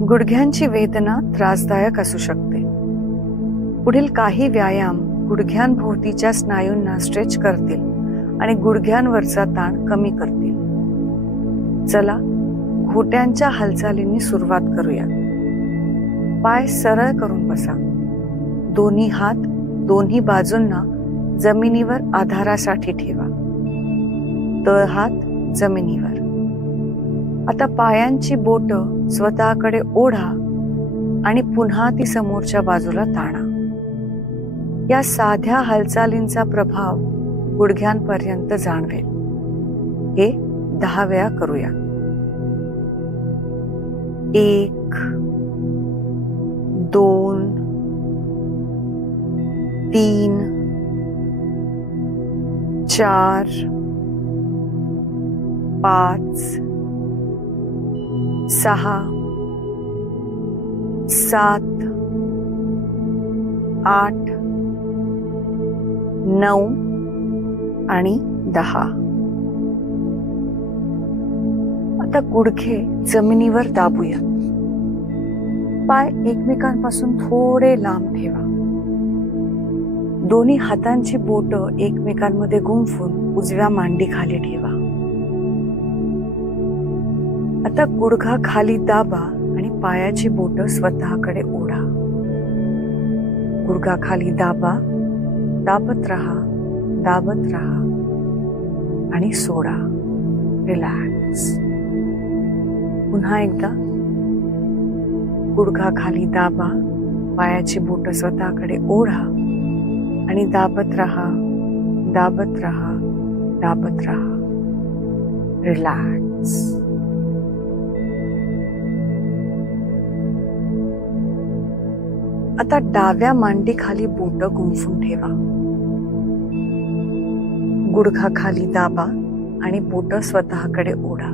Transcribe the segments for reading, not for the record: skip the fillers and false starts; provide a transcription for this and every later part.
गुडघ्यांची वेदना त्रासदायक असू शकते. पुढील काही व्यायाम गुडघ्यांभोवतीच्या स्नायूंना स्ट्रेच करतील आणि गुडघ्यांवरचा ताण कमी करतील. चला घोट्यांच्या हालचालींनी सुरुवात करूया. पाय सरळ करून बसा. दोन्ही हात दोन्ही बाजूंना जमिनीवर आधारासाठी ठेवा. तळहात जमिनीवर. आता पायांची बोटं स्वतःकडे ओढा आणि पुन्हा ती समोरच्या बाजूला ताणा. या साध्या हालचालींचा प्रभाव गुडघ्यांपर्यंत जाणवेल. हे 10 वेळा करूया. 1 2 3 4 5 6 7 8 9 आणि 10. आता गुडघे जमिनीवर दाबूया. पाय एकमेकांपासून थोडे लांब ठेवा. दोन्ही हातांची बोटं एकमेकांमध्ये गुंफून उजव्या मांडी खाली ठेवा. आता गुडघा खाली दाबा आणि पायाची बोटं स्वतःकडे ओढा. गुडघा खाली दाबा, दाबत राहा, दाबत राहा आणि सोडा. रिलॅक्स. पुन्हा एकदा गुडघा खाली दाबा, पायाची बोटं स्वतःकडे ओढा आणि दाबत राहा, दाबत राहा, दाबत राहा. रिलॅक्स. आता डाव्या मांडी खाली बोटं गुंफून ठेवा. गुडघा खाली दाबा आणि बोटं स्वतःकडे ओढा.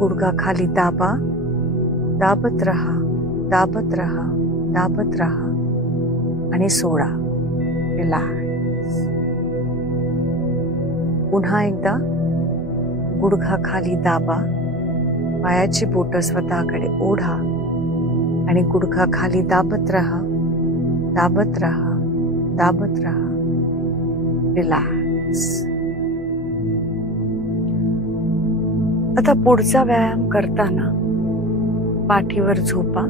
गुडघा खाली दाबा, दाबत राहा, दाबत राहा, दाबत राहा आणि सोडा. रिलॅक्स. पुन्हा एकदा गुडघा खाली दाबा, पायाची बोटं स्वतःकडे ओढा आणि गुडघा खाली दाबत राहा, दाबत राहा, दाबत राहा. रिलॅक्स. आता पुढचा व्यायाम करताना पाठीवर झोपा.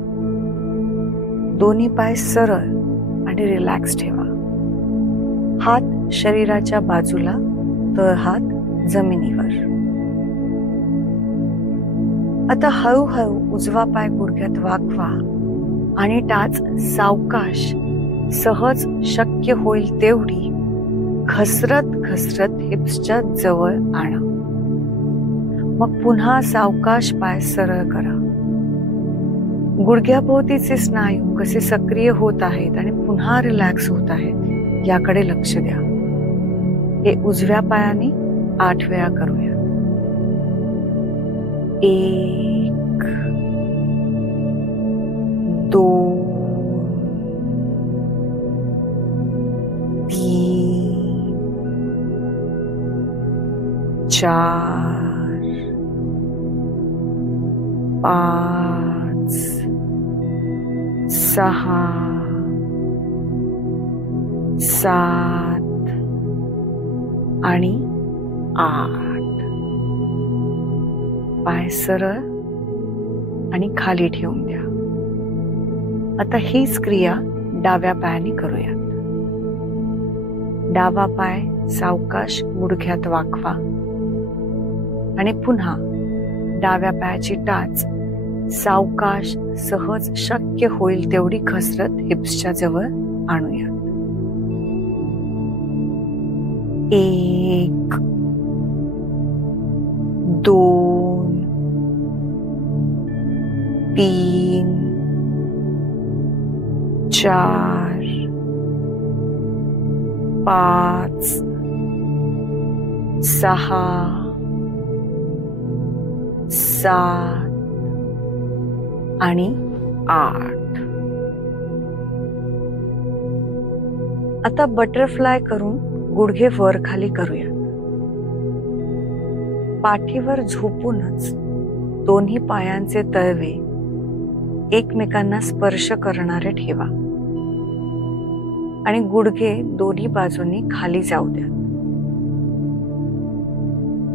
दोन्ही पाय सरळ आणि रिलॅक्स ठेवा. हात शरीराच्या बाजूला, तळहात जमिनीवर. आता हळूहळू उजवा पाय गुडघ्यात वाकवा आणि टाच सावकाश, सहज शक्य होईल तेवढी घसरत घसरत हिप्सच्या जवळ आणा. मग पुन्हा सावकाश पाय सरळ करा. गुडघ्याभोवतीचे स्नायू कसे सक्रिय होत आहेत आणि पुन्हा रिलॅक्स होत आहेत याकडे लक्ष द्या. हे उजव्या पायाने 8 वेळा करूया. 1 2 3 4 5 6 7 आणि 8. पाय सरळ आणि खाली ठेवून द्या. आता हीच क्रिया डाव्या पायाने करूयात. डावा पाय सावकाश गुडघ्यात वाकवा आणि पुन्हा डाव्या पायाची टाच सावकाश, सहज शक्य होईल तेवढी घसरत हिप्सच्या जवळ आणूयात. 1 2 3 4 5 6 7 आणि 8. आता बटरफ्लाय करून गुडघे वर खाली करूया. पाठीवर झोपूनच दोन्ही पायांचे तळवे एकमेकांना स्पर्श करणारे ठेवा आणि गुडघे दोन्ही बाजूंनी खाली जाऊ द्या.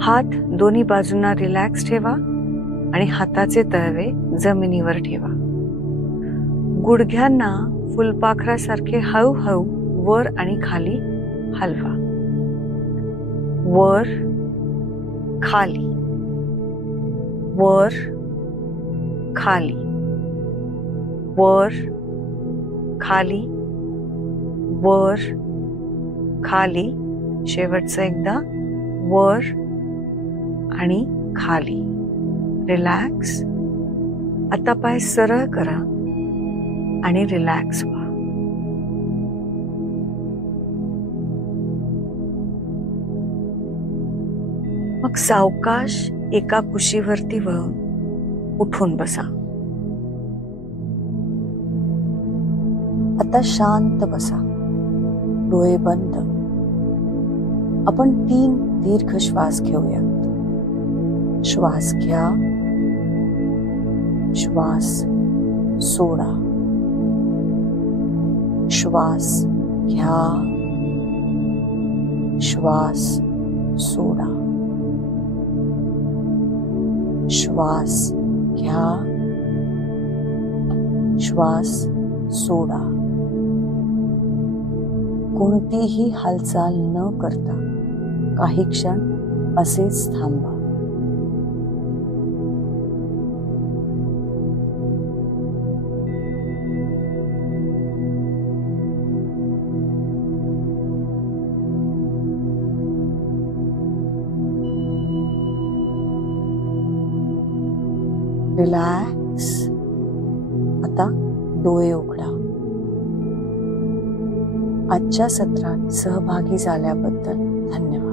हात दोन्ही बाजूंना रिलॅक्स ठेवा आणि हाताचे तळवे जमिनीवर ठेवा. गुडघ्यांना फुलपाखरासारखे हळूहळू वर आणि खाली हलवा. वर खाली, वर खाली, वर खाली, वर खाली. शेवटचं एकदा वर आणि खाली. रिलॅक्स. आता पाय सरळ करा आणि रिलॅक्स व्हा. मग सावकाश एका कुशीवरती वळून उठून बसा. आता शांत बसा, डोळे बंद. आपण 3 दीर्घ श्वास घेऊयात. श्वास घ्या, श्वास सोडा. श्वास घ्या, श्वास सोडा. श्वास घ्या, श्वास सोडा. कोणतीही हालचाल न करता काही क्षण असेच थांबा. रिलॅक्स. आता डोळे उघडा. आजच्या सत्रात सहभागी झाल्याबद्दल धन्यवाद.